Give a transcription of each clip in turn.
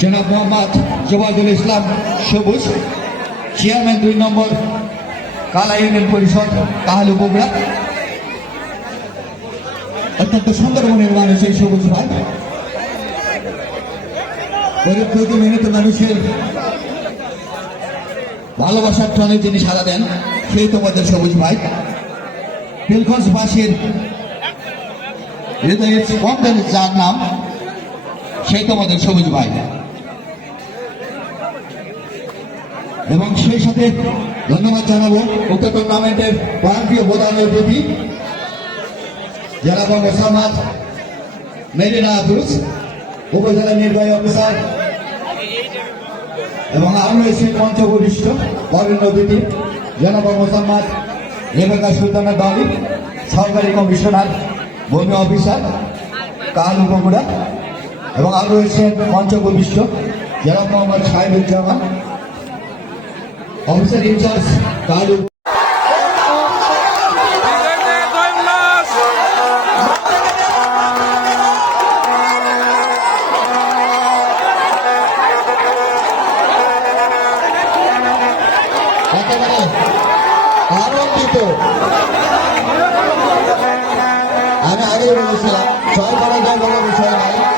জনাব মোহাম্মদ জবাদুল ইসলাম সবুজ, চেয়ারম্যান দুই নম্বর কালা ইউনিয়ন পরিষদ কাহালু বগুড়া। অত্যন্ত সুন্দর মনের মানুষ এই সবুজ ভাই। গরিব দুঃখী মেহনত মানুষের ভালোবাসার টনে যিনি সারা দেন, সেই তোমাদের সবুজ ভাই। নীলগঞ্জবাসীর হৃদয়ের স্পন্দন যার নাম সেই তোমাদের সবুজ ভাই। এবং সেই সাথে ধন্যবাদ জানাব উক্ত টুর্নামেন্টের প্রান্তীয় প্রধানের প্রতি, জেলা মোসাম্মদ মেরিনা আদুস উপজেলা নির্বাহী অফিসার, এবং আরও রয়েছে পঞ্চবরিষ্ঠ বরেণ্য অতিথি জনাব মোসাম্মদ রেবেকা সুলতানা দলি সরকারি কমিশনার, ভূমি অফিসার, কাল উপগুড়া এবং আরও রয়েছে পঞ্চবরিষ্ঠ জনাব মোহাম্মদ সাহেবুজ্জামান, অফিসার ইনচার্জ আনন্দিত। আমি আগেই বলেছিলাম, জয় করা বড় বিষয় নয়।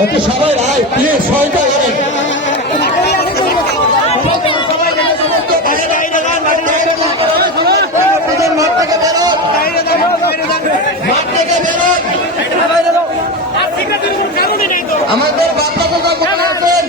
ওকে সবাই ভাই প্লিজ থেকে বেরোন আমাদের বাচ্চা কোথা কোথায় আছেন?